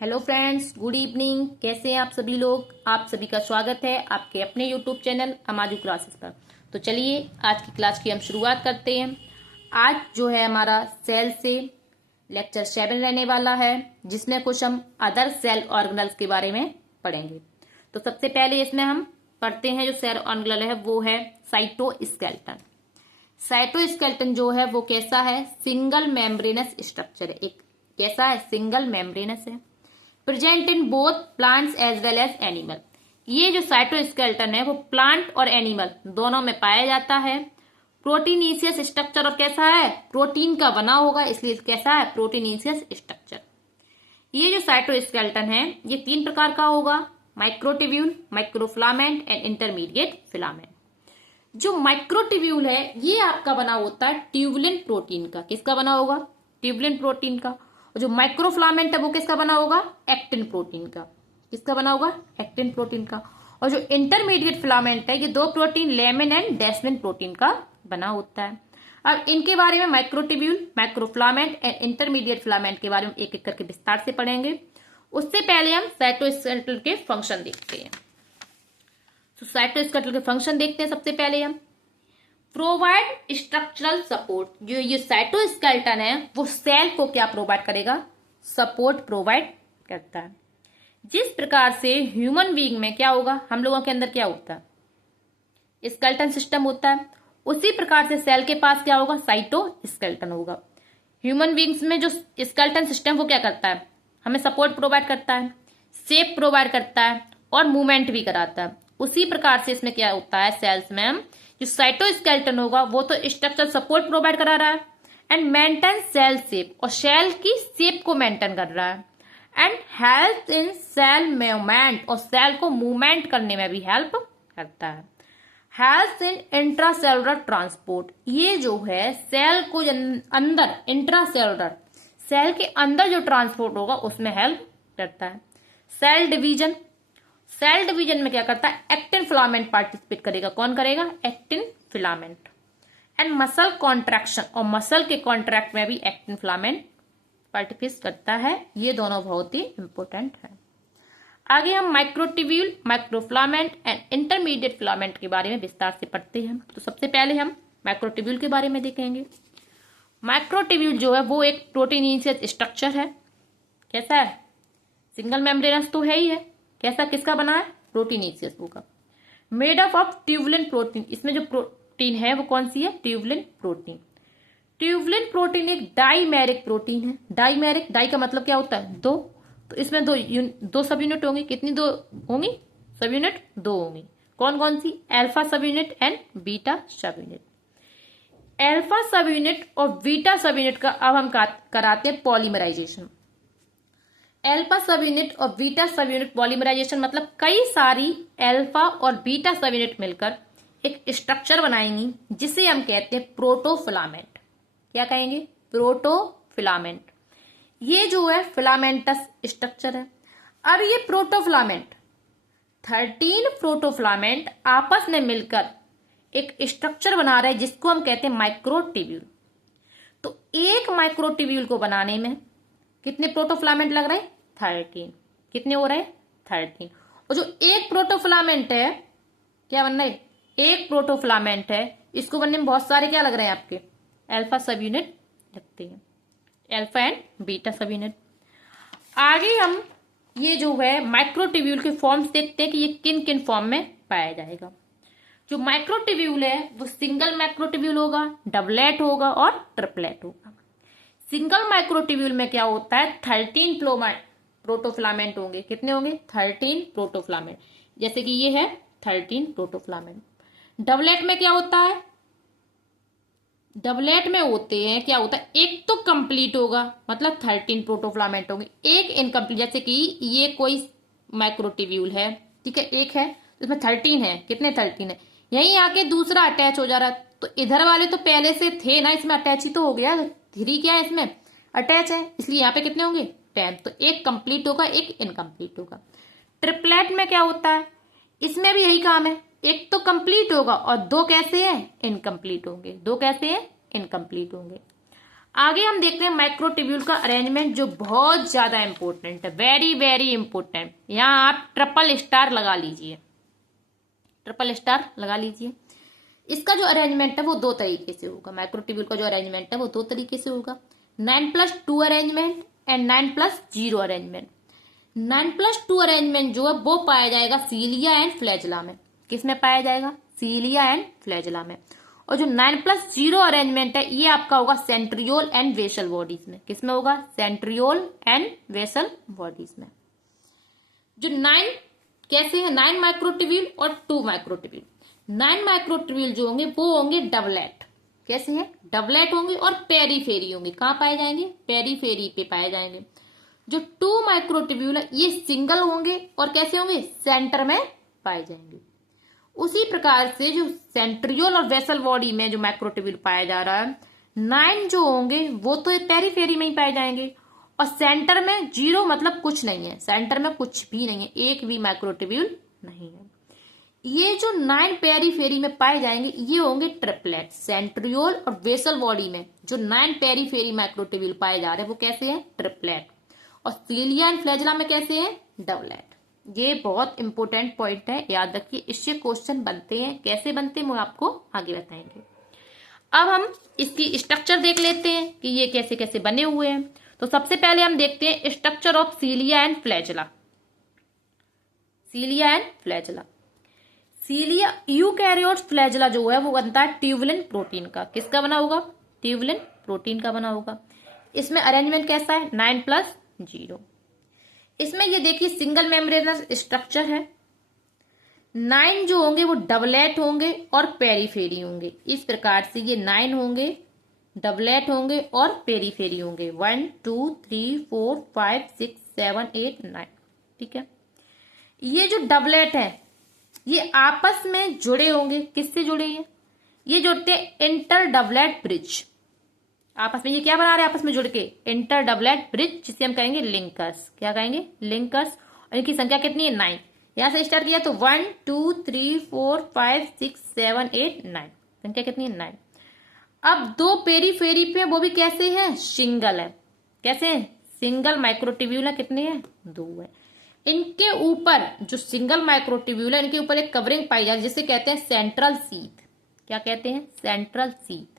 Hello friends, good evening. कैसे हैं आप सभी लोग। आप सभी का स्वागत है आपके अपने यूट्यूब चैनल अमाजू क्लासेस पर। तो चलिए आज की क्लास की हम शुरुआत करते हैं। आज जो है हमारा सेल से लेक्चर 7 रहने वाला है, जिसमें कुछ हम अदर सेल ऑर्गेनल्स के बारे में पढ़ेंगे। तो सबसे पहले इसमें हम पढ़ते हैं जो सेल ऑर्गेनल है वो है साइटोस्केलेटन। साइटोस्केलेटन जो है वो कैसा है, सिंगल मेम्ब्रेनस स्ट्रक्चर है। एक कैसा है, सिंगल मेम्ब्रेनस है, present in both plants as well as animal. ये जो साइटोस्केलेटन है वो प्लांट और एनिमल दोनों में पाया जाता है। प्रोटीनीशियस स्ट्रक्चर और कैसा है, प्रोटीन का बना होगा, इसलिए कैसा है, प्रोटीनीशियस स्ट्रक्चर। ये जो साइटोस्केलेटन है ये 3 प्रकार का होगा, microtubule, microfilament and intermediate filament. जो माइक्रोट्यूब्यूल है ये आपका बना होता है ट्यूबुलिन प्रोटीन का। किसका बना होगा, ट्यूबुलिन प्रोटीन का। और जो माइक्रोफिलामेंट है वो किसका बना होगा, एक्टिन प्रोटीन का। किसका बना होगा, एक्टिन प्रोटीन का। और जो इंटरमीडिएट फिलामेंट है ये 2 protein, lamin and desmin protein का बना होता है। अब इनके बारे में microtubule, microfilament and intermediate filament के बारे में एक एक करके विस्तार से पढ़ेंगे। उससे पहले हम साइटोस्केलेटन के फंक्शन देखते हैं। तो साइटोस्केलेटन के फंक्शन देखते हैं। सबसे पहले हम प्रोवाइड स्ट्रक्चरल सपोर्ट। जो ये साइटोस्केलेटन है वो सेल को क्या प्रोवाइड करेगा, सपोर्ट प्रोवाइड करता है। जिस प्रकार से ह्यूमन बीइंग में क्या होगा, हम लोगों के अंदर क्या होता है, स्केलेटन सिस्टम होता है, उसी प्रकार से सेल के पास क्या होगा, साइटोस्केलेटन होगा। ह्यूमन बीइंग्स में जो स्केलेटन सिस्टम वो क्या करता है, हमें सपोर्ट प्रोवाइड करता है, शेप प्रोवाइड करता है और मूवमेंट भी कराता है। उसी प्रकार से इसमें क्या होता है, सेल्स में जो साइटोस्केलेटन होगा वो तो स्ट्रक्चर सपोर्ट प्रोवाइड करा रहा है एंड मेंटेन सेल शेप, और सेल की शेप को मेंटेन कर रहा है, and help in cell movement, और सेल को मूवमेंट करने में भी हेल्प करता है। हेल्प इन इंट्रासेलुलर ट्रांसपोर्ट, ये जो है सेल को अंदर, इंट्रासेलुलर सेल के अंदर जो ट्रांसपोर्ट होगा उसमें हेल्प करता है। सेल डिवीजन, सेल डिवीजन में क्या करता है, एक्टिन फिलामेंट पार्टिसिपेट करेगा। कौन करेगा, actin filament. And muscle contraction, और मसल के कॉन्ट्रैक्ट में भी एक्टिन फिलामेंट पार्टिसिपेट करता है। ये दोनों बहुत ही इंपॉर्टेंट है। आगे हम microtubule, microfilament and intermediate filament के बारे में विस्तार से पढ़ते हैं। तो सबसे पहले हम माइक्रोट्यूब्यूल के बारे में देखेंगे। माइक्रोट्यूब्यूल जो है वो एक प्रोटीनीशियस स्ट्रक्चर है। कैसा है, सिंगल मेम्ब्रेनस तो है ही है। कैसा, किसका बना है, प्रोटीनीशियस होगा। Made up of tubulin protein, इसमें जो प्रोटीन है वो कौन सी है, ट्यूबुलिन प्रोटीन। ट्यूबुलिन प्रोटीन एक डाइमेरिक प्रोटीन है। डाइमेरिक, डाई का मतलब क्या होता है, 2। तो इसमें दो सब यूनिट होंगी। कितनी दो होंगी, सब यूनिट 2 होंगी। कौन कौन सी, alpha subunit and beta subunit. Alpha subunit और बीटा सब यूनिट का अब हम कराते हैं पॉलीमराइजेशन। अल्फा सब यूनिट और बीटा सब यूनिट पॉलीमराइजेशन मतलब कई सारी अल्फा और बीटा सब यूनिट मिलकर एक स्ट्रक्चर बनाएंगी जिसे हम कहते हैं प्रोटोफिलामेंट। क्या कहेंगे, प्रोटोफिलामेंट। ये जो है फिलामेंटस स्ट्रक्चर है। अब ये प्रोटोफिलामेंट 13 प्रोटोफिलामेंट आपस में मिलकर एक स्ट्रक्चर बना रहे हैं जिसको हम कहते हैं माइक्रोट्यूब्यूल। तो एक माइक्रोट्यूब्यूल को बनाने में कितने प्रोटोफिलामेंट लग रहे हैं, 13। कितने हो रहे हैं, 13। और जो एक प्रोटोफिलामेंट है, क्या बन रहा है, एक प्रोटोफिलामेंट है, इसको बनने में बहुत सारे क्या लग रहे हैं आपके, अल्फा सब यूनिट लगते हैं, अल्फा एंड बीटा सब यूनिट। आगे हम ये जो है माइक्रोट्यूब्यूल के फॉर्म्स देखते हैं कि ये किन किन फॉर्म में पाया जाएगा। जो माइक्रोट्यूब्यूल है वो सिंगल माइक्रोट्यूब्यूल होगा, डबलेट होगा और ट्रिपलेट होगा। सिंगल माइक्रोट्यूब्यूल में क्या होता है, 13 प्रोटोफिलामेंट होंगे। कितने होंगे, 13 प्रोटोफिलामेंट। जैसे कि ये है 13 प्रोटोफिलामेंट। डबलेट में क्या होता है, डबलेट में होते हैं, क्या होता है, एक तो कंप्लीट होगा मतलब 13 प्रोटोफिलामेंट होंगे, एक इनकम्प्लीट। जैसे कि ये कोई माइक्रोट्यूब्यूल है, ठीक है, एक है तो इसमें 13 है। कितने, 13 है। यहीं आके दूसरा अटैच हो जा रहा है, तो इधर वाले तो पहले से थे ना, इसमें अटैच ही तो हो गया, 3 क्या है इसमें अटैच है, इसलिए यहाँ पे कितने होंगे, 10। तो एक कंप्लीट होगा, एक इनकम्प्लीट होगा। ट्रिपलेट में क्या होता है, इसमें भी यही काम है, एक तो कंप्लीट होगा और 2 कैसे हैं, इनकम्प्लीट होंगे। 2 कैसे हैं, इनकम्प्लीट होंगे। आगे हम देखते हैं माइक्रोट्यूब्यूल का अरेंजमेंट, जो बहुत ज्यादा इंपॉर्टेंट है, वेरी वेरी इंपॉर्टेंट। यहाँ आप ट्रिपल स्टार लगा लीजिए, ट्रिपल स्टार लगा लीजिए। इसका जो अरेंजमेंट है वो दो तरीके से होगा। माइक्रोट्यूब्यूल का जो अरेंजमेंट है वो दो तरीके से होगा, 9+2 अरेंजमेंट एंड 9+0 अरेंजमेंट। 9+2 अरेंजमेंट जो है वो पाया जाएगा सीलिया एंड फ्लैजेला में। किसमें पाया जाएगा? सीलिया एंड फ्लैजेला में। और जो 9+0 अरेंजमेंट है ये आपका होगा सेंट्रियोल एंड वेसल बॉडीज में। किसमें होगा? सेंट्रियोल एंड वेसल बॉडीज में। जो 9 कैसे है? 9 माइक्रोट्यूब्यूल और 2 माइक्रोट्यूब्यूल। 9 माइक्रोट्यूब्यूल जो होंगे वो होंगे डबलेट। कैसे है? डबलेट होंगे और पेरीफेरी होंगे। कहाँ पाए जाएंगे? पेरीफेरी पे पाए जाएंगे। जो 2 माइक्रोट्यूब्यूल है ये सिंगल होंगे और कैसे होंगे? सेंटर में पाए जाएंगे। उसी प्रकार से जो सेंट्रियोल और वेसल बॉडी में जो माइक्रोट्यूब्यूल पाया जा रहा है, 9 जो होंगे वो तो पेरीफेरी में ही पाए जाएंगे और सेंटर में 0 मतलब कुछ नहीं है, सेंटर में कुछ भी नहीं है, एक भी माइक्रोट्यूब्यूल नहीं है। ये जो 9 पेरीफेरी में पाए जाएंगे ये होंगे ट्रिपलेट। सेंट्रियोल और वेसल बॉडी में जो 9 पेरीफेरी माइक्रोट्यूब्यूल पाए जा रहे हैं वो कैसे हैं? ट्रिपलेट। और सीलिया एंड फ्लैजेला में कैसे हैं? डबलेट। ये बहुत इंपॉर्टेंट पॉइंट है, याद रखिए, इससे क्वेश्चन बनते हैं। कैसे बनते हैं वो आपको आगे बताएंगे। अब हम इसकी स्ट्रक्चर देख लेते हैं कि ये कैसे कैसे बने हुए हैं। तो सबसे पहले हम देखते हैं structure of cilia and flagella. Cilia and flagella. Cilia eukaryotes flagella जो है वो बनता है ट्यूबुलिन प्रोटीन का। किसका बना होगा? ट्यूबुलिन प्रोटीन का बना होगा। इसमें अरेंजमेंट कैसा है? 9+0। इसमें ये देखिए सिंगल मेम्ब्रेनस स्ट्रक्चर है। 9 जो होंगे वो डबलेट होंगे और पेरीफेरी होंगे। इस प्रकार से ये 9 होंगे, डबलेट होंगे और पेरीफेरी होंगे। 1 2 3 4 5 6 7 8 9। ठीक है। ये जो डबलेट है ये आपस में जुड़े होंगे। किससे जुड़े हैं? ये जुड़ते हैं इंटर डबलेट ब्रिज। आपस में ये क्या बना रहे हैं? आपस में जुड़ के इंटर डबलेट ब्रिज, जिसे हम कहेंगे लिंकर्स। क्या कहेंगे? लिंकर्स। और इनकी संख्या कितनी है? 9। यहां से स्टार्ट किया तो 1 2 3 4 5 6 7 8 9। संख्या कितनी है? 9। अब दो पेरीफेरी पे, वो भी कैसे हैं? सिंगल है। कैसे हैं? सिंगल माइक्रोट्यूब्यूल है। कितने हैं? 2 है। इनके ऊपर जो सिंगल माइक्रोट्यूब्यूल है इनके ऊपर एक कवरिंग पाई जाती है जिसे कहते हैं सेंट्रल सीथ। क्या कहते हैं? Central sheath.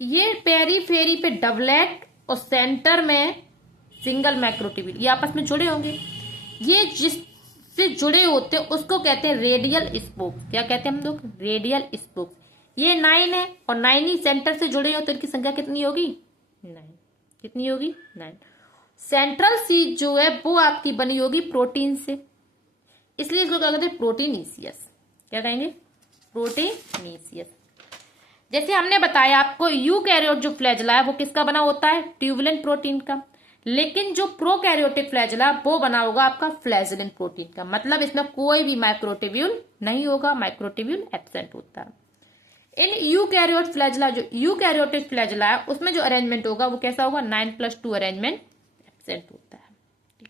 ये पेरीफेरी पे डबलेट और सेंटर में सिंगल माइक्रोट्यूब्यूल, ये आपस में जुड़े होंगे। ये जिससे जुड़े होते हैं उसको कहते हैं रेडियल स्पोक्स। क्या कहते हैं हम लोग? Radial spokes. ये 9 है और 9 ही सेंटर से जुड़े हो तो इनकी संख्या कितनी होगी? 9। कितनी होगी? 9। सेंट्रल सीथ जो है वो आपकी बनी होगी प्रोटीन से, इसलिए इसको क्या कहते हैं? प्रोटीनीसियस। क्या कहेंगे? प्रोटीनीसियस। जैसे हमने बताया आपको यूकैरियोट जो फ्लैजेला है वो किसका बना होता है? ट्यूबुलिन प्रोटीन का। लेकिन जो प्रोकैरियोटिक फ्लैजेला वो बना होगा आपका फ्लैजेलिन प्रोटीन का। मतलब इसमें कोई भी माइक्रोट्यूब्यूल नहीं होगा, माइक्रोट्यूब्यूल एब्सेंट होता है। इन यूकैरियोट फ्लैजेला, जो यूकैरियोटिक फ्लैजेला है उसमें जो अरेंजमेंट होगा वो कैसा होगा? 9+2 अरेंजमेंट एब्सेंट होता है।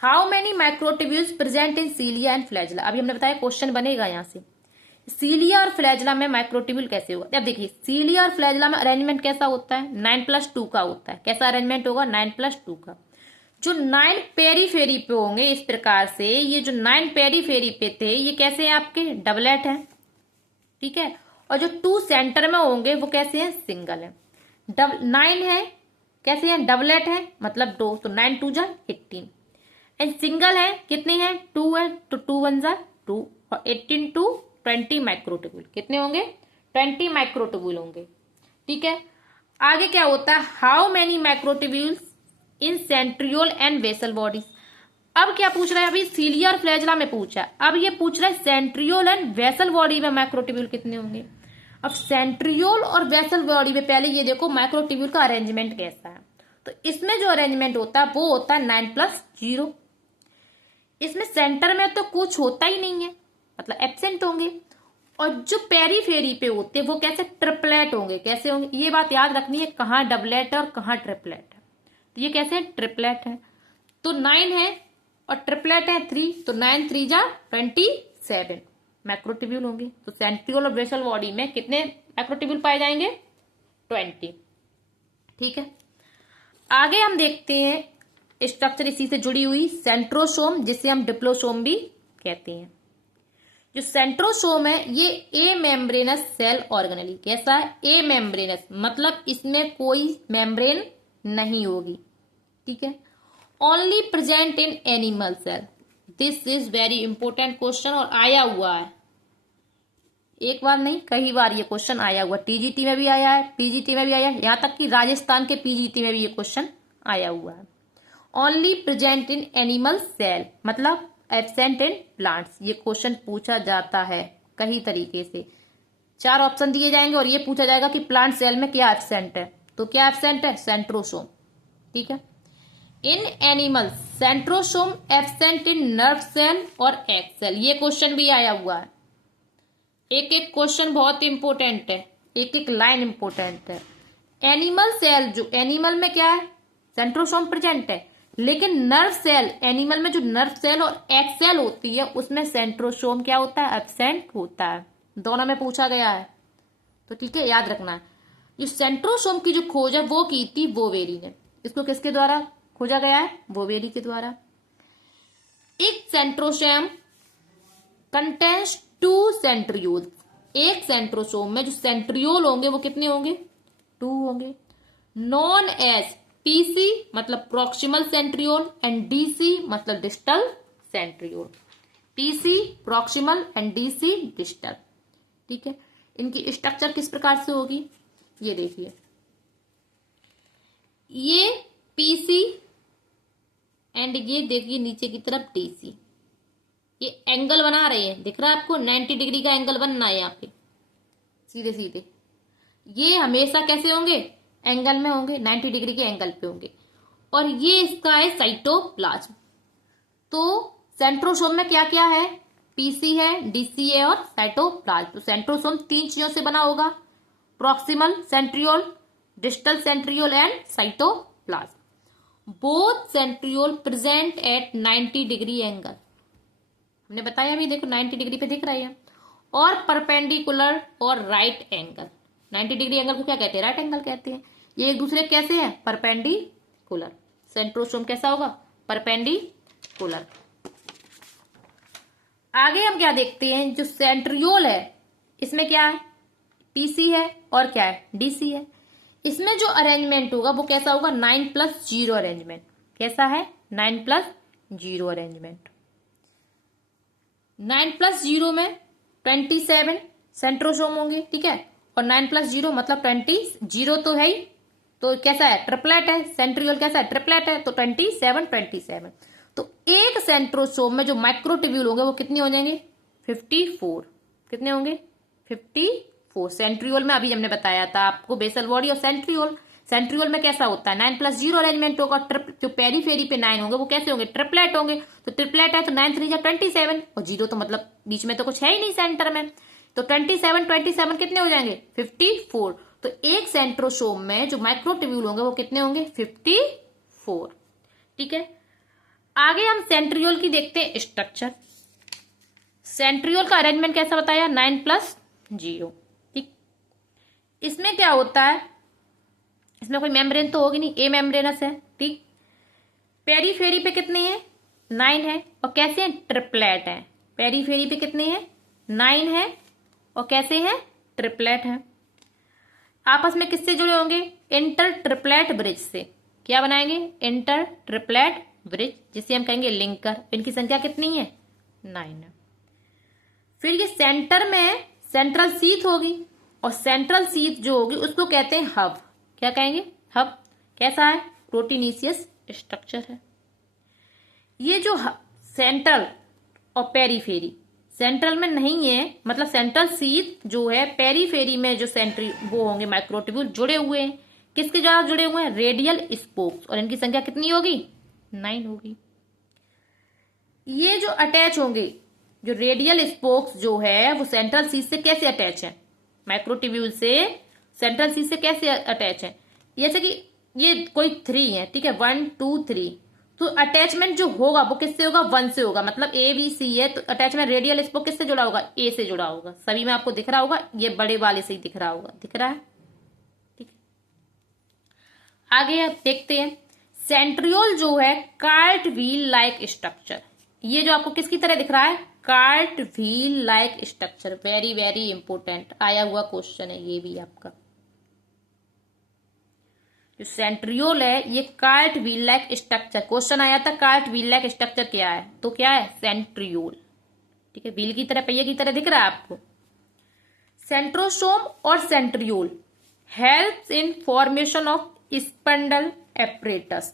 How many microtubules present in सीलिया and flagella? अभी हमने बताया क्वेश्चन बनेगा यहाँ से, सीलिया और फ्लैजेला में माइक्रोट्यूब्यूल कैसे होगा। अब देखिए सीलिया और फ्लैजेला में अरेंजमेंट कैसा होता है? 9+2 का होता है। कैसा अरेंजमेंट होगा? 9+2 का। जो 9 पेरीफेरी पे होंगे इस प्रकार से, ये जो 9 पेरीफेरी पे थे ये कैसे हैं? आपके डबलेट हैं। ठीक है। और जो 2 सेंटर में होंगे वो कैसे हैं? सिंगल है। 9 है कैसे हैं? डबलेट है, मतलब 2, तो 9 2 जा 18। एंड सिंगल है, कितने हैं? 2 है, तो 2 1 जा 2 और 18 2 20 माइक्रोट्यूब्यूल। कितने होंगे? 20 माइक्रोट्यूब्यूल होंगे। ठीक है। आगे क्या होता है? How many microtubules in centriole and vessel bodies. अब क्या पूछ रहा है? अभी सीलिया और फ्लैजेला में पूछा है, अब ये पूछ रहा है सेंट्रियोल एंड वेसल बॉडी में माइक्रोट्यूब्यूल कितने होंगे। अब सेंट्रियोल और वेसल बॉडी में पहले ये देखो माइक्रोट्यूब्यूल का अरेंजमेंट कैसा है। तो इसमें जो अरेंजमेंट होता है वो होता है 9+0। इसमें सेंटर में तो कुछ होता ही नहीं है, मतलब एब्सेंट होंगे। और जो पेरीफेरी पे होते हैं वो कैसे? ट्रिपलेट होंगे। कैसे होंगे? ये बात याद रखनी है, कहाँ डबलेट है और कहाँ ट्रिपलेट है। तो ये कैसे? ट्रिपलेट है। तो 9 है और ट्रिपलेट है 3, तो 9 3 जा 27 माइक्रोट्यूब्यूल होंगे। तो सेंट्रियोल और वेसल बॉडी में कितने माइक्रोट्यूब्यूल पाए जाएंगे? 20। ठीक है, आगे हम देखते हैं स्ट्रक्चर इसी से जुड़ी हुई सेंट्रोसोम, जिसे हम डिप्लोसोम भी कहते हैं। जो सेंट्रोसोम है ये ए मेम्ब्रेनस सेल ऑर्गेनेली, कैसा है? ए मेम्ब्रेनस, मतलब इसमें कोई मेम्ब्रेन नहीं होगी, ठीक है। Only present in animal cell, this is very important question और आया हुआ है, एक बार नहीं कई बार ये क्वेश्चन आया हुआ, टीजीटी में भी आया है, पीजीटी में भी आया है, यहां तक कि राजस्थान के पीजीटी में भी ये क्वेश्चन आया हुआ है। Only present in animal cell मतलब एब्सेंट इन प्लांट्स, ये क्वेश्चन पूछा जाता है कई तरीके से। 4 ऑप्शन दिए जाएंगे और ये पूछा जाएगा कि प्लांट सेल में क्या एब्सेंट है, तो क्या एब्सेंट है? सेंट्रोसोम, ठीक है। In animal centrosome absent in nerve cell और एग सेल, ये क्वेश्चन भी आया हुआ है। एक एक क्वेश्चन बहुत इंपॉर्टेंट है, एक एक लाइन इंपॉर्टेंट है। एनिमल सेल, जो एनिमल में क्या है? सेंट्रोसोम प्रेजेंट है, लेकिन नर्व सेल, एनिमल में जो नर्व सेल और एग सेल होती है उसमें सेंट्रोसोम क्या होता है? एब्सेंट होता है। दोनों में पूछा गया है, तो ठीक है, याद रखना है। ये सेंट्रोसोम की जो खोज है वो की थी वोवेरी ने। इसको किसके द्वारा खोजा गया है? वोवेरी के द्वारा। एक सेंट्रोसोम कंटेन्स 2 सेंट्रियोल, एक सेंट्रोसोम में जो सेंट्रियोल होंगे वो कितने होंगे? 2 होंगे। नॉन एज पीसी मतलब प्रॉक्सिमल सेंट्रियोल एंड डीसी मतलब distal centriole. PC proximal and DC distal, ठीक है। इनकी स्ट्रक्चर किस प्रकार से होगी ये देखिए, ये पीसी एंड ये देखिए नीचे की तरफ डीसी, ये एंगल बना रहे हैं, दिख रहा है आपको? 90 डिग्री का एंगल बनना है यहाँ पे, सीधे सीधे। ये हमेशा कैसे होंगे? एंगल में होंगे, 90 डिग्री के एंगल पे होंगे। और ये इसका है साइटोप्लाज्म। तो सेंट्रोसोम में क्या क्या है? पीसी है, डीसी है और साइटोप्लाज्म। तो सेंट्रोसोम 3 चीजों से बना होगा, proximal centriole, distal centriole and cytoplasm. Both centriole present at 90 degree angle, हमने बताया अभी, देखो 90 डिग्री पे दिख रहा है, और परपेंडिकुलर और राइट एंगल। 90 डिग्री एंगल को क्या कहते हैं? राइट एंगल कहते हैं। ये एक दूसरे कैसे हैं? परपेंडिकुलर। सेंट्रोसोम कैसा होगा? परपेंडिकुलर। आगे हम क्या देखते हैं, जो सेंट्रियोल है इसमें क्या है? पीसी है और क्या है? डीसी है। इसमें जो अरेंजमेंट होगा वो कैसा होगा? 9+0 अरेंजमेंट। कैसा है? 9+0 अरेंजमेंट। 9+0 में 27 सेंट्रोसोम होंगे, ठीक है। और 9+0 मतलब 20, 0 तो है ही, तो कैसा है? ट्रिपलेट है। सेंट्रियोल कैसा है? ट्रिपलेट है, तो 27। तो एक सेंट्रोसोम में जो माइक्रोट्यूब्यूल होंगे वो कितने हो जाएंगे? 54। कितने होंगे? 54। सेंट्रियोल में अभी हमने बताया था आपको बेसल बॉडी और सेंट्रियोल। सेंट्रियोल में कैसा होता है? 9+0 अरेंजमेंट होगा। जो पेरीफेरी पे 9 होंगे वो कैसे होंगे? ट्रिपलेट होंगे। तो ट्रिपलेट है तो 9 3 27 और 0 तो मतलब बीच में तो कुछ है ही नहीं सेंटर में, तो 27 कितने हो जाएंगे? 54। तो एक सेंट्रोसोम में जो माइक्रोट्यूब्यूल होंगे वो कितने होंगे? 54, ठीक है। आगे हम सेंट्रियोल की देखते हैं स्ट्रक्चर। सेंट्रियोल का अरेंजमेंट कैसा बताया? 9+0, ठीक। इसमें क्या होता है? इसमें कोई मेम्ब्रेन तो होगी नहीं, ए मेम्ब्रेनस है, ठीक। पेरीफेरी पे कितने हैं? 9 है। और कैसे हैं? ट्रिपलेट है। पेरीफेरी पे कितने हैं? 9 है और कैसे हैं? ट्रिपलेट है। आपस में किससे जुड़े होंगे? इंटर ट्रिपलेट ब्रिज से। क्या बनाएंगे? इंटर ट्रिपलेट ब्रिज, जिसे हम कहेंगे लिंकर। इनकी संख्या कितनी है? 9 है। फिर ये सेंटर में सेंट्रल सीथ होगी, और सेंट्रल सीथ जो होगी उसको कहते हैं हब। क्या कहेंगे? हब। कैसा है? प्रोटीनेशियस स्ट्रक्चर है। ये जो सेंट्रल और पेरीफेरी, सेंट्रल में नहीं है, मतलब सेंट्रल सीथ जो है, पेरीफेरी में जो सेंट्री वो होंगे माइक्रोट्यूब्यूल जुड़े हुए हैं। किसके द्वारा जुड़े हुए हैं? Radial spokes. और इनकी संख्या कितनी होगी? 9 होगी। ये जो अटैच होंगे, जो रेडियल स्पोक्स जो है वो सेंट्रल सीथ से कैसे अटैच है? माइक्रोट्यूब्यूल से सेंट्रल सीथ से कैसे अटैच है? जैसे कि ये कोई 3 है, ठीक है, 1 2 3, तो अटैचमेंट जो होगा वो किससे होगा? 1 से होगा। मतलब ए बी सी है तो अटैचमेंट रेडियल स्पोक किससे जुड़ा होगा? ए से जुड़ा होगा। सभी में आपको दिख रहा होगा, ये बड़े वाले से ही दिख रहा होगा, दिख रहा है, ठीक है। आगे अब देखते हैं, सेंट्रियोल जो है कार्ट व्हील लाइक स्ट्रक्चर, ये जो आपको किसकी तरह दिख रहा है, cart wheel like structure, very very important आया हुआ क्वेश्चन है ये भी आपका। जो सेंट्रियोल है ये cart wheel like structure, question आया था कार्ट व्हील लाइक स्ट्रक्चर क्या है, तो क्या है, सेंट्रियोल। ठीक है, व्हील की तरह, पहिए की तरह दिख रहा है आपको। सेंट्रोसोम और centriole helps in formation of spindle apparatus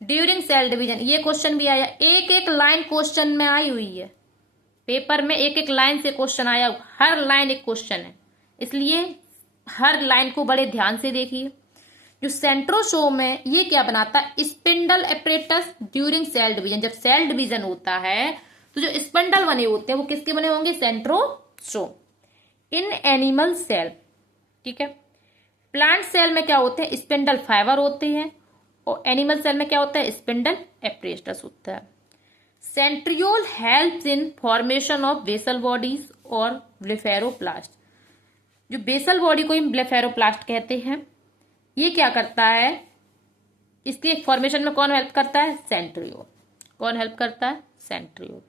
during cell division, ये क्वेश्चन भी आया, एक एक लाइन क्वेश्चन में आई हुई है, पेपर में एक एक लाइन से क्वेश्चन आया, हर लाइन एक क्वेश्चन है, इसलिए हर लाइन को बड़े ध्यान से देखिए। जो सेंट्रोसोम है ये क्या बनाता है, spindle apparatus during cell division, जब सेल डिवीजन होता है तो जो स्पिंडल बने होते हैं वो किसके बने होंगे, सेंट्रोसोम। इन एनिमल सेल, ठीक है, प्लांट सेल में क्या होते हैं, स्पिंडल फाइबर होते हैं, और एनिमल सेल में क्या होता है, स्पिंडल एपरेटस होता है। Centriole helps in formation of basal bodies और ब्लेफेरोप्लास्ट, जो बेसल बॉडी को हम ब्लेफेरोप्लास्ट कहते हैं, ये क्या करता है, इसके फॉर्मेशन में कौन हेल्प करता है, सेंट्रियोल। कौन हेल्प करता है, सेंट्रियोल।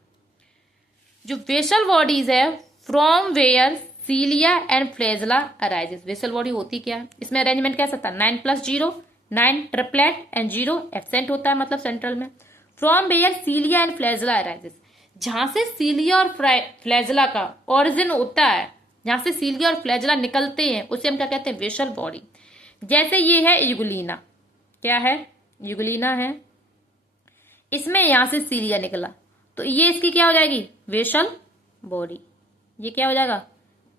जो बेसल बॉडीज है from where cilia and flagella arises, basal body होती क्या है, इसमें अरेंजमेंट कैसा था, 9+0, 9 ट्रिपलेट एंड 0 एब्सेंट होता है, मतलब सेंट्रल में। From where cilia and flagella arises, जहां से सीलिया और फ्लैजेला का ओरिजिन होता है, जहां से सीलिया और फ्लैजेला निकलते हैं, उसे हम क्या कहते हैं, बेसल बॉडी। जैसे ये है यूगुलिना, क्या है, यूगुलिना है, इसमें यहां से सीलिया निकला, तो ये इसकी क्या हो जाएगी, बेसल बॉडी। ये क्या हो जाएगा,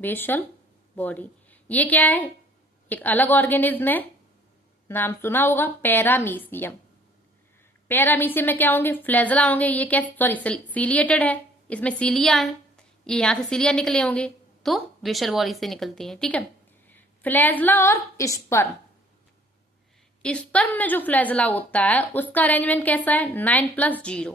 बेसल बॉडी। ये क्या है, एक अलग ऑर्गेनिज्म है, नाम सुना होगा, पैरामीशियम। पैरामीशियम में क्या होंगे, फ्लैजेला होंगे, ये क्या, सॉरी सीलिएटेड है, इसमें सीलिया है, ये यहां से सीलिया निकले होंगे, तो बेसल बॉडी से निकलती है। ठीक है, फ्लैजेला और स्पर्म, स्पर्म में जो फ्लैजेला होता है उसका अरेंजमेंट कैसा है, 9+0,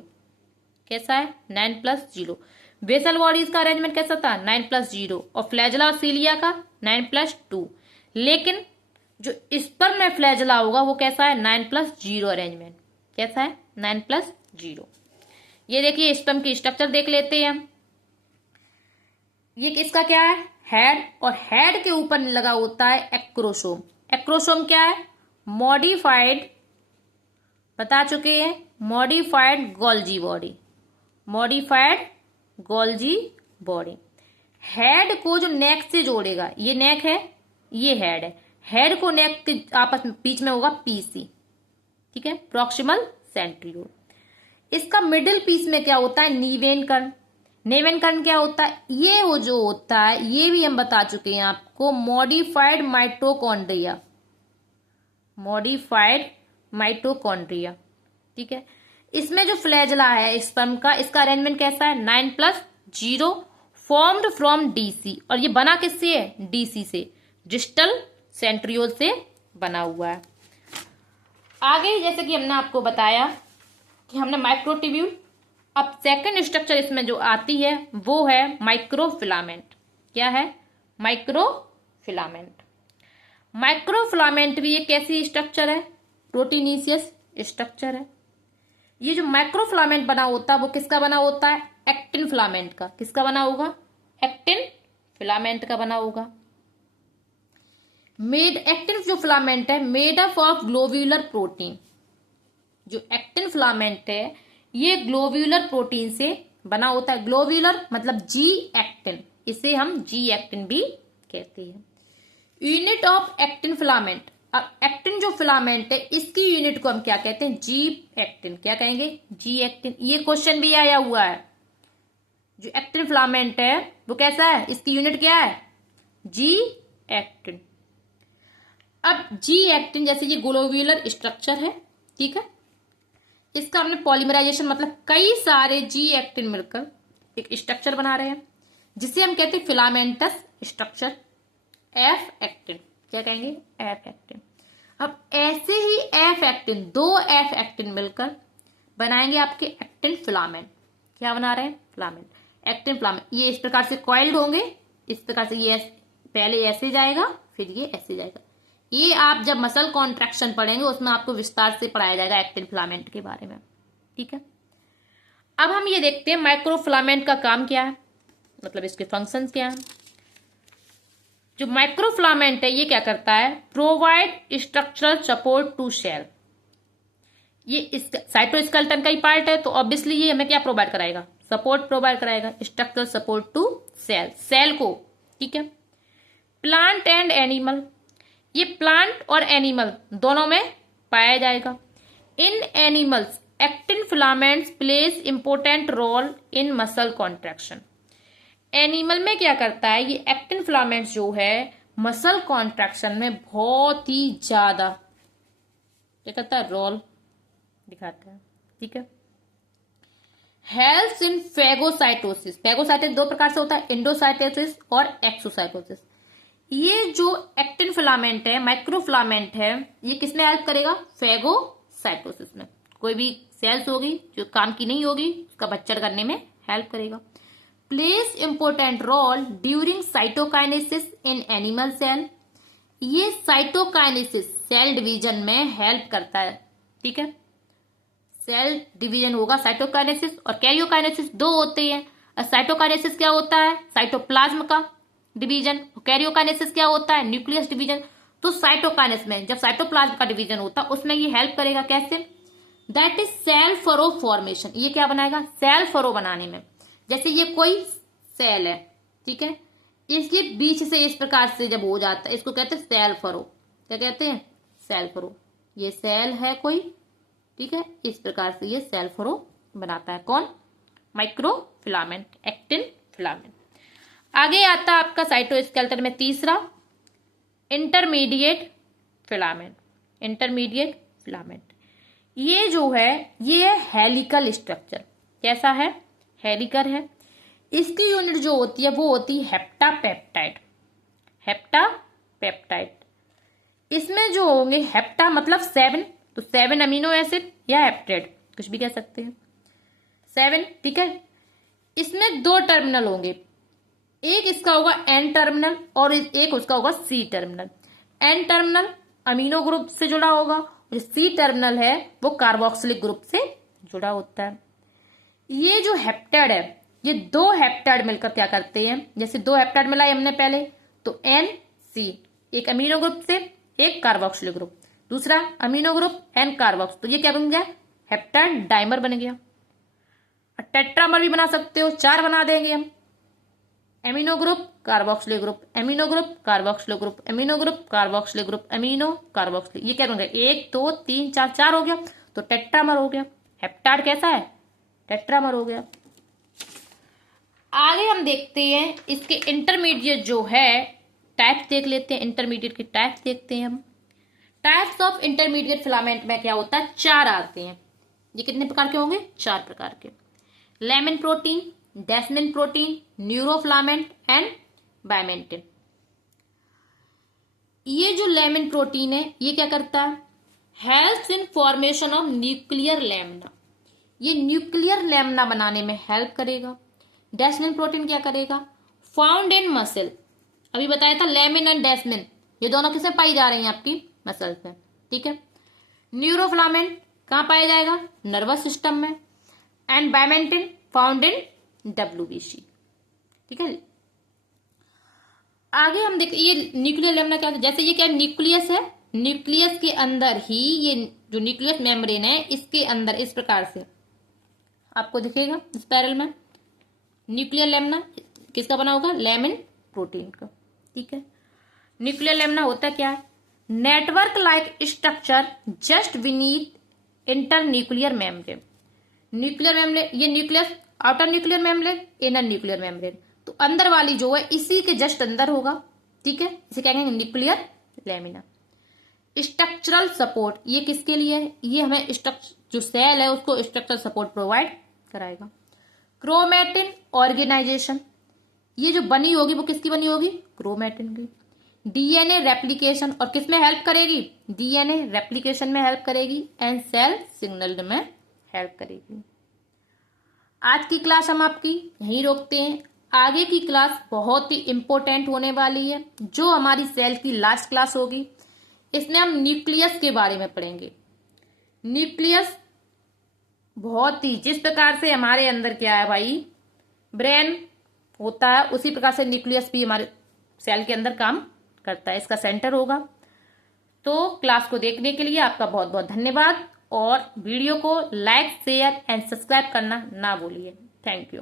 कैसा है, 9+0। बेसल बॉडीज का अरेंजमेंट कैसा था, 9+0, और फ्लैजेला और सीलिया का 9+2। लेकिन जो स्पर्म में फ्लैजेला होगा वो कैसा है, 9+0 अरेंजमेंट, कैसा है, 9+0। ये देखिए स्पर्म की स्ट्रक्चर देख लेते हैं हम, ये किसका क्या है, हेड, और हेड के ऊपर लगा होता है एक्रोसोम। एक्रोसोम क्या है, मॉडिफाइड, बता चुके हैं, modified Golgi body, modified Golgi body. Head को जो नेक से जोड़ेगा, ये नेक है, ये हेड है, हेड को नेक के आपस में बीच में होगा पीसी, ठीक है, प्रॉक्सिमल सेंट्रियोल। इसका मिडिल पीस में क्या होता है, नीवेन कर्ण। नेवेन कर्ण क्या होता है, ये वो जो होता है, ये भी हम बता चुके हैं आपको, मॉडिफाइड माइटोकॉन्ड्रिया, मॉडिफाइड माइटोकॉन्ड्रिया। ठीक है, इसमें जो फ्लैजेला है स्पर्म का, इसका अरेंजमेंट कैसा है, 9+0, फॉर्म्ड फ्रॉम डीसी, और ये बना किससे है, डीसी से, डिस्टल सेंट्रियोल से बना हुआ है। आगे जैसे कि हमने आपको बताया कि हमने माइक्रोट्यूब्यूल, अब सेकंड स्ट्रक्चर इसमें जो आती है वो है माइक्रोफिलामेंट। क्या है, माइक्रोफिलामेंट। माइक्रोफिलामेंट भी एक कैसी स्ट्रक्चर है, प्रोटीनीशियस स्ट्रक्चर है। ये जो माइक्रोफिलामेंट बना होता है वो किसका बना होता है, एक्टिन फिलामेंट का। किसका बना होगा, एक्टिन फिलामेंट का बना होगा। एक्टिन जो फिलामेंट है made up of globular protein, जो एक्टिन फिलामेंट है ये ग्लोब्यूलर प्रोटीन से बना होता है। ग्लोब्यूलर मतलब जी एक्टिन, इसे हम जी एक्टिन भी कहते हैं। यूनिट ऑफ एक्टिन फिलामेंट, अब एक्टिन जो फिलामेंट है इसकी यूनिट को हम क्या कहते हैं, जी एक्टिन। क्या कहेंगे, जी एक्टिन। ये क्वेश्चन भी आया हुआ है, जो एक्टिन फिलामेंट है वो कैसा है, इसकी यूनिट क्या है, जी एक्टिन। अब जी एक्टिन जैसे ये ग्लोब्यूलर स्ट्रक्चर है, ठीक है, इसका हमने पॉलीमराइजेशन मतलब कई सारे जी एक्टिन मिलकर एक स्ट्रक्चर बना रहे हैं जिसे हम कहते हैं फिलामेंटस स्ट्रक्चर, एफ एक्टिन। क्या कहेंगे, एफ एक्टिन। अब ऐसे ही एफ एक्टिन, दो एफ एक्टिन मिलकर बनाएंगे आपके एक्टिन फिलामेंट। क्या बना रहे हैं, फिलामेंट, एक्टिन फिलामेंट। ये इस प्रकार से कॉइल्ड होंगे, इस प्रकार से ये पहले ऐसे जाएगा फिर ये ऐसे जाएगा, ये आप जब मसल कॉन्ट्रैक्शन पढ़ेंगे उसमें आपको विस्तार से पढ़ाया जाएगा एक्टिन फिलामेंट के बारे में, ठीक है। अब हम ये देखते हैं माइक्रोफिलामेंट का काम क्या है, मतलब इसके फंक्शंस क्या हैं। जो माइक्रोफिलामेंट है ये क्या करता है, provide structural support to cell. ये साइटोस्केलेटन का ही पार्ट है, तो ऑब्वियसली ये हमें क्या प्रोवाइड कराएगा, सपोर्ट प्रोवाइड कराएगा, स्ट्रक्चरल सपोर्ट टू सेल को, ठीक है। प्लांट एंड एनिमल, ये प्लांट और एनिमल दोनों में पाया जाएगा। In animals actin filaments place important role in muscle contraction. Animal में क्या करता है, ये एक्टिन फिलामेंट्स जो है मसल कॉन्ट्रैक्शन में बहुत ही ज्यादा क्या करता है, रोल दिखाता है, ठीक है। हेल्प्स इन फेगोसाइटोसिस, फेगोसाइटोसिस दो प्रकार से होता है, एंडोसाइटोसिस और एक्सोसाइटोसिस। ये जो एक्टिन फिलामेंट है, माइक्रोफिलामेंट है, ये किसमें हेल्प करेगा, फेगोसाइटोसिस में। कोई भी सेल्स होगी जो काम की नहीं होगी उसका बच्चर करने में हेल्प करेगा। Plays important role during cytokinesis in animal cell, ये साइटोकाइनेसिस सेल डिवीजन में हेल्प करता है, ठीक है। सेल डिवीजन होगा साइटोकाइनेसिस और कैरियोकाइनेसिस, दो होते हैं। साइटोकाइनेसिस क्या होता है, साइटोप्लाज्म का डिवीजन, कैरियोकाइनेसिस क्या होता है, न्यूक्लियस डिवीजन। तो साइटोकाइनेसिस में जब साइटोप्लाज्म का डिवीजन होता है उसमें ये हेल्प करेगा, कैसे, that is cell furrow formation, ये क्या बनाएगा, सेल फरो बनाने में। जैसे ये कोई सेल है, ठीक है, इसके बीच से इस प्रकार से जब हो जाता है इसको कहते हैं सेल फरो, क्या कहते हैं, सेल फरो। ये सेल है कोई, ठीक है, इस प्रकार से ये सेल फरो बनाता है, कौन, माइक्रोफिलामेंट, एक्टिन फिलामेंट। आगे आता है आपका साइटोस्केलेटन में तीसरा, इंटरमीडिएट फिलामेंट। इंटरमीडिएट फिलामेंट ये जो है ये है हेलिकल स्ट्रक्चर, कैसा है, हेलिकल है। इसकी यूनिट जो होती है वो होती है हेप्टापेप्टाइड, हेप्टापेप्टाइड। इसमें जो होंगे हेप्टा मतलब 7, तो 7 अमीनो एसिड या हेप्टेड कुछ भी कह सकते हैं, 7, ठीक है। इसमें 2 टर्मिनल होंगे, एक इसका होगा एन टर्मिनल और एक उसका होगा C terminal. N terminal amino group से जुड़ा होगा और सी टर्मिनल है वो कार्बोक्सिलिक ग्रुप से जुड़ा होता है। ये जो हेप्टेड है, ये 2 हेप्टेड मिलकर क्या करते हैं, जैसे 2 हेप्टेड मिला हमने पहले, तो एन सी, एक अमीनो ग्रुप से एक कार्बोक्सिलिक ग्रुप, दूसरा अमीनो ग्रुप एन कार्बोक्स, तो ये क्या बन गया, हेप्टेड डाइमर बन गया। टेट्रामर भी बना सकते हो, 4 बना देंगे हम, amino group carboxylic group, amino group carboxylic group, amino group carboxylic group, amino carboxylic, ये क्या बन गया, 1 2 3 4 4 हो गया, तो टेट्रामर हो गया। हेप्टाड कैसा है, टेट्रामर हो गया। आगे हम देखते हैं इसके इंटरमीडिएट जो है टाइप्स देख लेते हैं, इंटरमीडिएट के टाइप्स देखते हैं हम। टाइप्स ऑफ इंटरमीडिएट फिलामेंट में क्या होता है, 4 आते हैं। ये कितने प्रकार के होंगे, 4 प्रकार के, lamin protein, desmin protein, neurofilament and vimentin. ये जो लैमिन प्रोटीन है ये क्या करता है, helps in formation of nuclear lamina, ये न्यूक्लियर लैमिना बनाने में हेल्प करेगा। डेस्मिन प्रोटीन क्या करेगा, फाउंड इन मसल, अभी बताया था लैमिन एंड डेस्मिन ये दोनों किसमें पाई जा रही हैं, आपकी मसल्स में, ठीक है। न्यूरोफिलामेंट कहां पाया जाएगा, नर्वस सिस्टम में, एंड बायमेंटिन फाउंड इन WBC, ठीक है। आगे हम देख, ये न्यूक्लियर लैमिना क्या है, जैसे ये क्या न्यूक्लियस है, न्यूक्लियस के अंदर ही ये जो न्यूक्लियस मेम्ब्रेन है इसके अंदर इस प्रकार से आपको दिखेगा स्पाइरल में, न्यूक्लियर लैमिना किसका बना होगा, लैमिन प्रोटीन का, ठीक है। न्यूक्लियर लैमिना होता क्या है, network like structure just beneath inter nuclear membrane. Nuclear membrane, ये nucleus outer nuclear membrane, inner nuclear membrane, तो अंदर वाली जो है इसी के जस्ट अंदर होगा, ठीक है, इसे क्या कहेंगे, न्यूक्लियर लैमिना। स्ट्रक्चरल सपोर्ट ये किसके लिए है, ये हमें जो सेल है उसको स्ट्रक्चरल सपोर्ट प्रोवाइड कराएगा। क्रोमेटिन ऑर्गेनाइजेशन, ये जो बनी होगी वो किसकी बनी होगी, क्रोमेटिन की। डीएनए रेप्लिकेशन, और किस में हेल्प करेगी, डीएनए रेप्लिकेशन में हेल्प करेगी एंड सेल सिग्नल में हेल्प करेगी। आज की क्लास हम आपकी यहीं रोकते हैं, आगे की क्लास बहुत ही इंपॉर्टेंट होने वाली है, जो हमारी सेल की लास्ट क्लास होगी। इसमें हम न्यूक्लियस के बारे में पढ़ेंगे। न्यूक्लियस बहुत ही, जिस प्रकार से हमारे अंदर क्या है भाई, ब्रेन होता है, उसी प्रकार से न्यूक्लियस भी हमारे सेल के अंदर काम करता है, इसका सेंटर होगा। तो क्लास को देखने के लिए आपका बहुत बहुत धन्यवाद, और वीडियो को लाइक, शेयर एंड सब्सक्राइब करना ना भूलिए। Thank you.